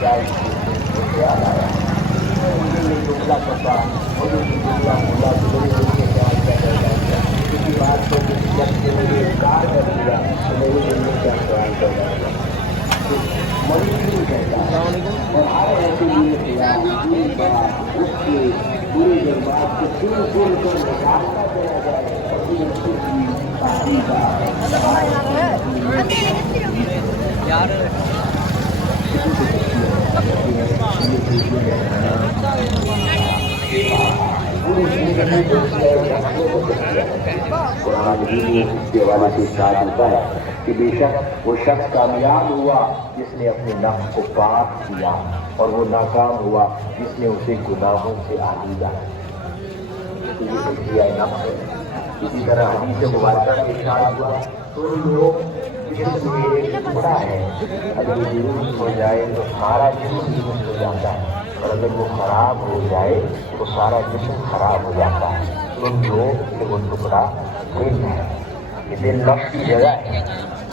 کیا اس کو خیال آیا مجھے یہ جملہ پتا مجھے یہ جملہ بولا تو میرے دل میں کیا پیدا ہوا کسی بات کو جب سے مجھے انکار کر دیا تو میرے دل میں کیا خیال پیدا ہوا مریض نہیں کہتا اور ہر ایسے لیے خیال پوری بات اس کے پورے جذبات کو سن سن کر نکالتا چلا جائے اور پھر اس کی تعریفہ قرآن کے حوالے سے ارشاد ہوتا ہے کہ بے شک وہ شخص کامیاب ہوا جس نے اپنے نفس کو پاک کیا اور وہ ناکام ہوا جس نے اسے گناہوں سے آلودہ کیا نفس ہے۔ اسی طرح حدیث مبارکہ میں ارشاد ہوا تو لوگ جسم میں ایک ٹکڑا ہے اگر وہ درست ہو جائے تو سارا جسم درست ہو جاتا ہے اور اگر وہ خراب ہو جائے تو سارا جسم خراب ہو جاتا ہے۔ سمجھو کہ وہ ٹکڑا دل ہے، یہ دل نفس کی جگہ ہے،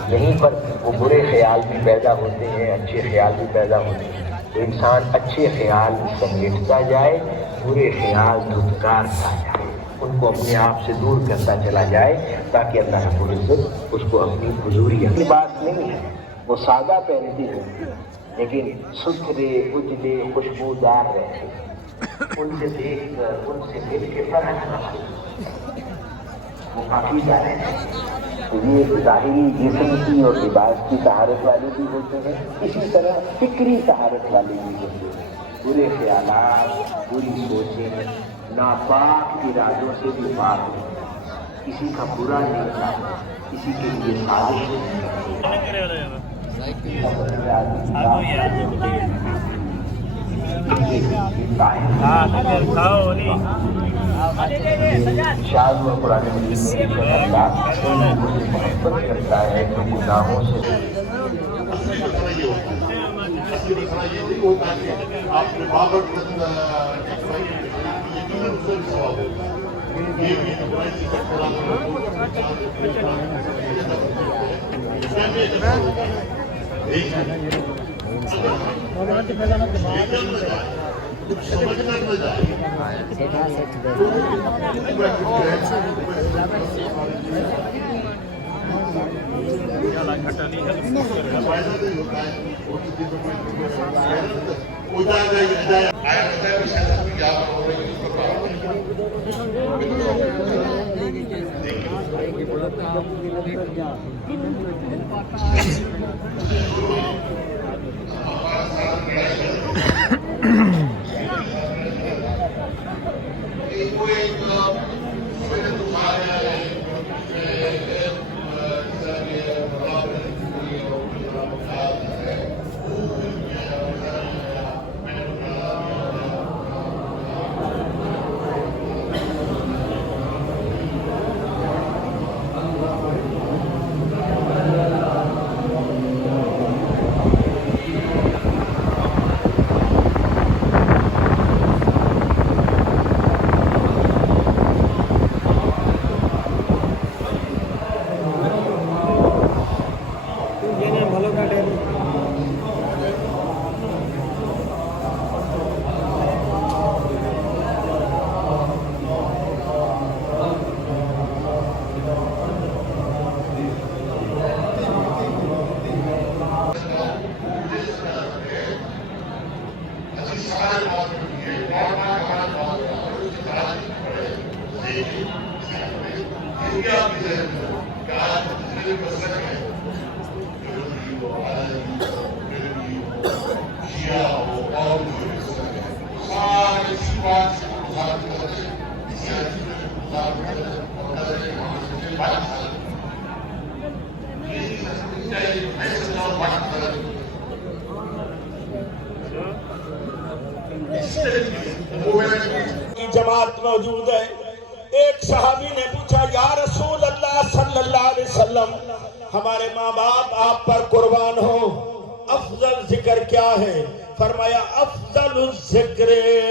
یہیں پر وہ برے خیال بھی پیدا ہوتے ہیں، اچھے خیال بھی پیدا ہوتے ہیں۔ تو انسان اچھے خیال سمیٹتا جائے، برے خیال دھتکارتا جائے، ان کو اپنے آپ سے دور کرتا چلا جائے تاکہ اللہ رب العزت اس کو اپنی حضوری کی بات نہیں ہے۔ وہ سادہ پہنتی ہوتی لیکن ستھرے اجلے خوشبودار رہتے، ان سے دیکھ کر ان سے مل کے فرحت رہتے، وہ پاکیزہ رہتے۔ تو یہ ظاہری جسم کی اور لباس کی طہارت والے بھی ہوتے ہیں، اسی طرح فکری طہارت والے بھی ہوتے ہیں۔ برے خیالات، بری سوچیں، ناپاک ارادوں سے بھی پاک ہو، کسی کا برا نہیں چاہتا، کسی کے لیے سازش نہیں کرتے۔ شاید وہ قرآن مجید میں اللہ سے محبت کرتا ہے جو گناہوں سے جماعت موجود ہے۔ ایک صحابی نے پوچھا یا رسول اللہ صلی اللہ علیہ وسلم ہمارے ماں باپ آپ پر قربان ہو، افضل ذکر کیا ہے؟ فرمایا افضل الذکر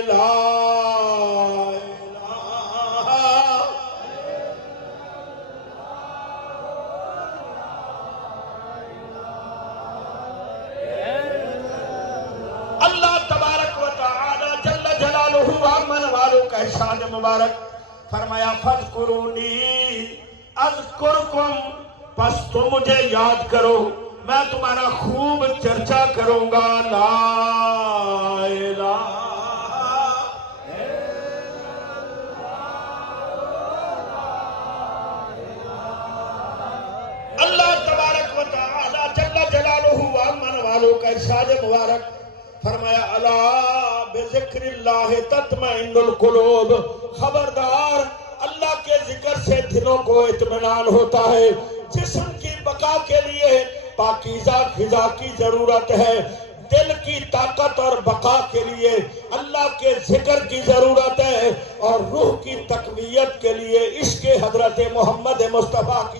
لا کا ارشاد مبارک فرمایا فذکرونی اذکرکم، پس تم مجھے یاد کرو میں تمہارا خوب چرچا کروں گا. لا الہ اللہ تبارک و تعالی جل جلالہ وامن والوں کا ارشاد مبارک فرمایا الا بذکر اللہ تطمئن القلوب، خبردار اللہ کے ذکر سے دلوں کو اطمینان ہوتا ہے. جسم کی بقا کے لیے پاکیزہ غذا کی ضرورت ہے، دل کی طاقت اور بقا کے لیے اللہ کے ذکر کی ضرورت ہے، اور روح کی تقویت کے لیے عشق حضرت محمد مصطفیٰ کی